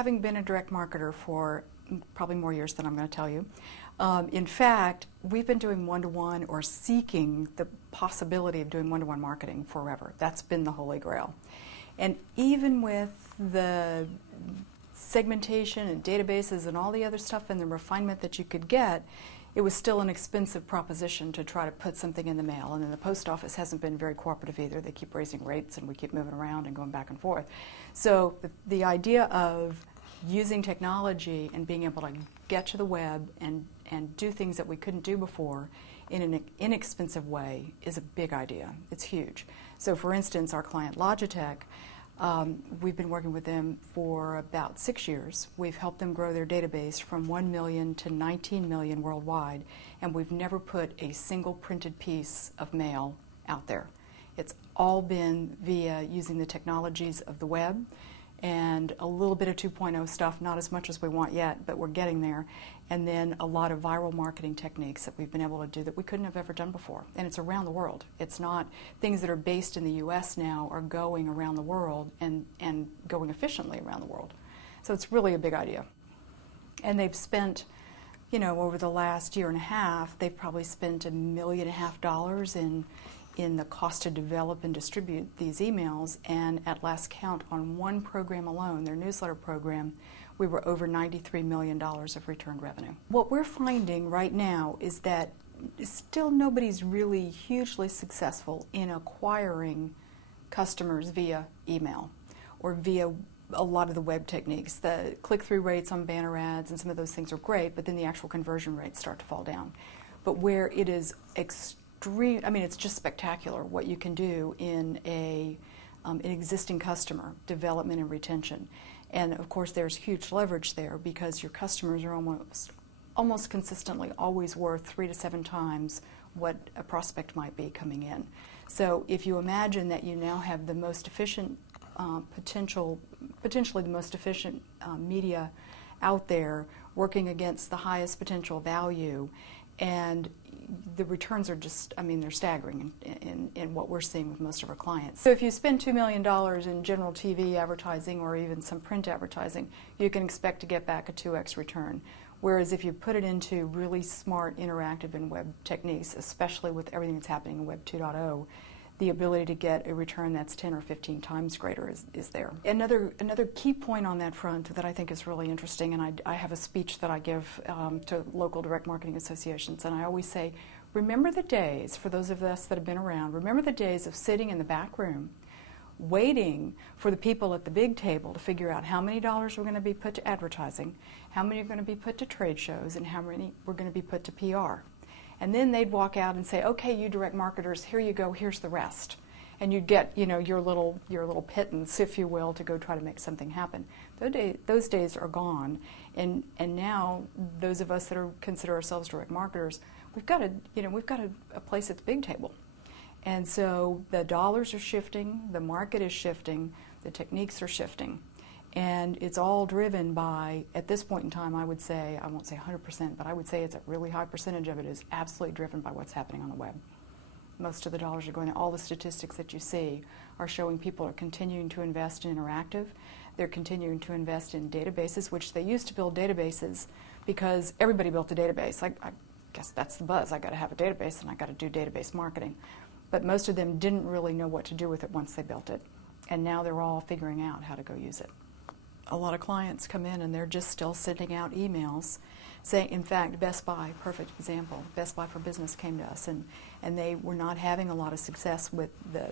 having been a direct marketer for probably more years than I'm going to tell you, in fact, we've been doing one-to-one or seeking the possibility of doing one-to-one marketing forever. That's been the Holy Grail. And even with the segmentation and databases and all the other stuff and the refinement that you could get, it was still an expensive proposition to try to put something in the mail. And then the post office hasn't been very cooperative either. They keep raising rates and we keep moving around and going back and forth. So the idea of using technology and being able to get to the web and do things that we couldn't do before in an inexpensive way is a big idea. It's huge. So for instance, our client Logitech, we've been working with them for about 6 years. We've helped them grow their database from 1 million to 19 million worldwide, and we've never put a single printed piece of mail out there. It's all been via using the technologies of the web and a little bit of 2.0 stuff, not as much as we want yet, but we're getting there, and then a lot of viral marketing techniques that we've been able to do that we couldn't have ever done before. And it's around the world. It's not things that are based in the U.S. now are going around the world and going efficiently around the world. So it's really a big idea. And they've spent, you know, over the last year and a half, they've probably spent $1.5 million in the cost to develop and distribute these emails, and at last count on one program alone, their newsletter program, we were over $93 million of returned revenue. What we're finding right now is that still nobody's really hugely successful in acquiring customers via email or via a lot of the web techniques. The click-through rates on banner ads and some of those things are great, but then the actual conversion rates start to fall down. But where it is I mean, it's just spectacular what you can do in an existing customer development and retention. And of course, there's huge leverage there because your customers are almost consistently always worth 3 to 7 times what a prospect might be coming in. So if you imagine that you now have the most efficient potentially the most efficient media out there working against the highest potential value, and the returns are just, I mean, they're staggering in what we're seeing with most of our clients. So if you spend $2 million in general TV advertising or even some print advertising, you can expect to get back a 2x return. Whereas if you put it into really smart, interactive, and web techniques, especially with everything that's happening in Web 2.0, the ability to get a return that's 10 or 15 times greater is there. Another key point on that front that I think is really interesting, and I have a speech that I give to local direct marketing associations, and I always say, remember the days, for those of us that have been around, remember the days of sitting in the back room waiting for the people at the big table to figure out how many dollars were going to be put to advertising, how many are going to be put to trade shows, and how many were going to be put to PR. And then they'd walk out and say, okay, you direct marketers, here you go, here's the rest. And you'd get, you know, your little pittance, if you will, to go try to make something happen. Those days are gone. And now those of us that consider ourselves direct marketers, we've got a place at the big table. And so the dollars are shifting, the market is shifting, the techniques are shifting. And it's all driven by, at this point in time, I would say, I won't say 100%, but I would say it's a really high percentage of it is absolutely driven by what's happening on the web. Most of the dollars are going there. All the statistics that you see are showing people are continuing to invest in interactive. They're continuing to invest in databases, which they used to build databases because everybody built a database. I guess that's the buzz. I got to have a database and I got to do database marketing. But most of them didn't really know what to do with it once they built it. And now they're all figuring out how to go use it. A lot of clients come in and they're just still sending out emails saying, in fact, Best Buy, perfect example, Best Buy for Business came to us and they were not having a lot of success with the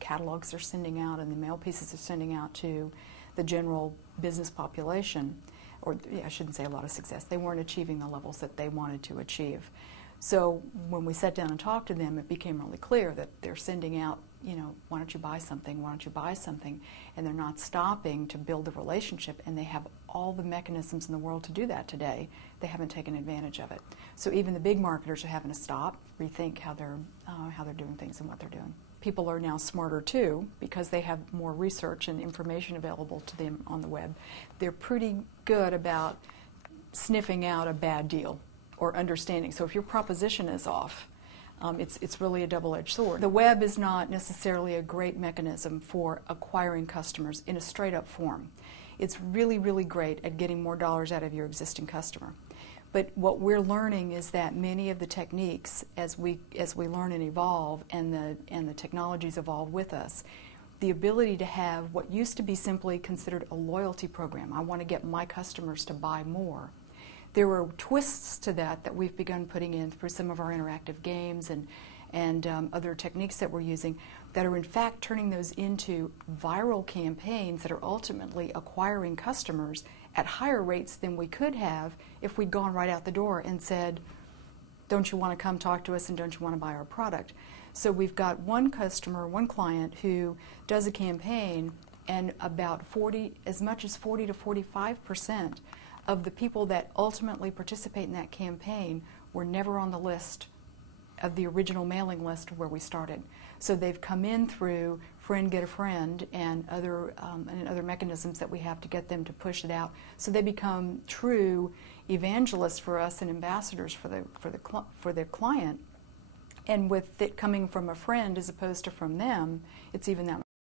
catalogs they're sending out and the mail pieces they're sending out to the general business population. Or I shouldn't say a lot of success. They weren't achieving the levels that they wanted to achieve. So when we sat down and talked to them, it became really clear that they're sending out, you know, why don't you buy something, why don't you buy something, and they're not stopping to build the relationship, and they have all the mechanisms in the world to do that today. They haven't taken advantage of it. So even the big marketers are having to stop, rethink how they're doing things and what they're doing. People are now smarter too because they have more research and information available to them on the web. They're pretty good about sniffing out a bad deal or understanding. So if your proposition is off, it's really a double-edged sword. The web is not necessarily a great mechanism for acquiring customers in a straight-up form. it's really, really great at getting more dollars out of your existing customer. But what we're learning is that many of the techniques, as we learn and evolve, and the technologies evolve with us, the ability to have what used to be simply considered a loyalty program, I want to get my customers to buy more. There were twists to that we've begun putting in through some of our interactive games and other techniques that we're using that are in fact turning those into viral campaigns that are ultimately acquiring customers at higher rates than we could have if we'd gone right out the door and said, don't you want to come talk to us and don't you want to buy our product? So we've got one customer, one client who does a campaign, and about as much as 40 to 45% of the people that ultimately participate in that campaign were never on the list of the original mailing list where we started. So they've come in through friend get a friend and other mechanisms that we have to get them to push it out. So they become true evangelists for us and ambassadors for the client. And with it coming from a friend as opposed to from them, it's even that